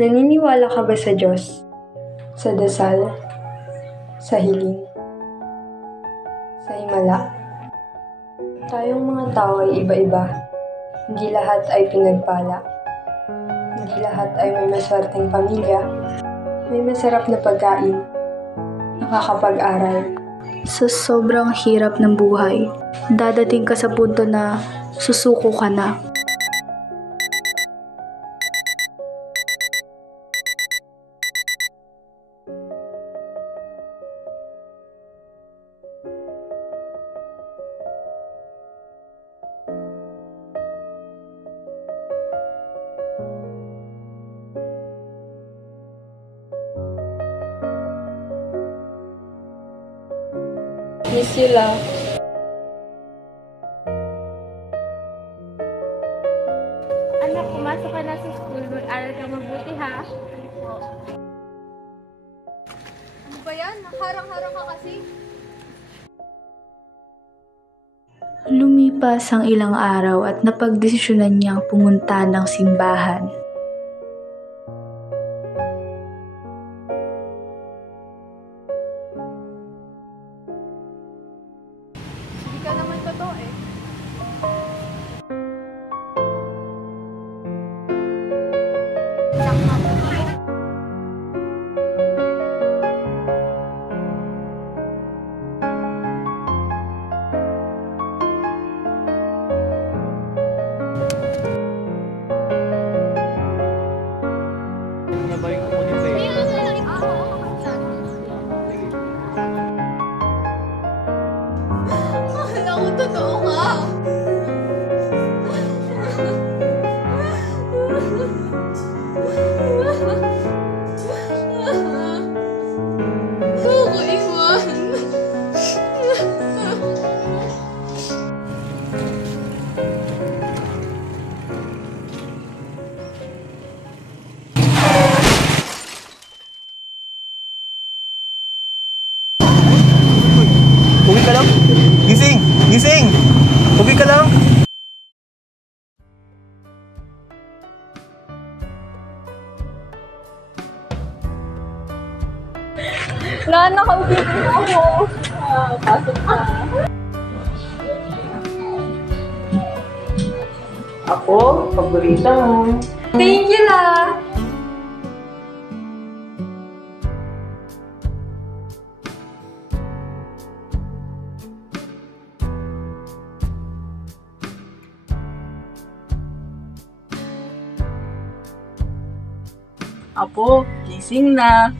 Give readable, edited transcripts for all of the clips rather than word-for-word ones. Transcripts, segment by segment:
Naniniwala ka ba sa Diyos? Sa dasal? Sa hiling? Sa himala? Tayong mga tao ay iba-iba. Hindi lahat ay pinagpala. Hindi lahat ay may maswerteng pamilya. May masarap na pagkain. Nakakapag-aral. Sa sobrang hirap ng buhay, dadating ka sa punto na susuko ka na. Miss you, love. Anak, pumasok ka na sa school. Mag-aral ka mabuti, ha? Ano ba yan? Harang-harang ka kasi. Lumipas ang ilang araw at napagdesisyonan niyang pumunta ng simbahan. Hindi ka naman totoo eh. Akala ko totoo ka. Ako iwan. Uwi ka lang? Gising! Gising! Uwi ka lang! Wala, nakaubitin ako. Pasok ka. Ako, paborito mo. Thank you, la. Apo, gising na.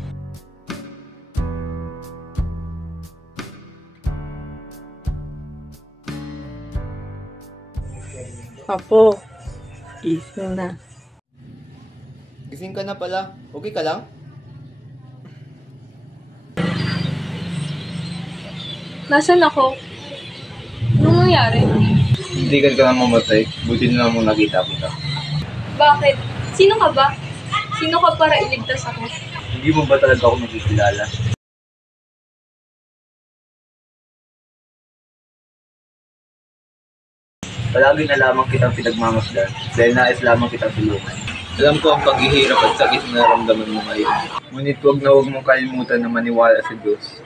Apo, gising na. Gising ka na pala. Okay ka lang? Nasaan ako? Anong nangyari? Hindi ka na mamatay. Buti na lang mo nakita kita. Bakit? Sino ka ba? Sino ka para iligtas ako? Hindi mo ba talaga ako nakikilala? Palagi na lamang kitang pinagmamasdan dahil nais lamang kitang tulungan. Alam ko ang paghihirap at sakit na naramdaman mo ngayon. Ngunit huwag na huwag mong kalimutan na maniwala sa Diyos.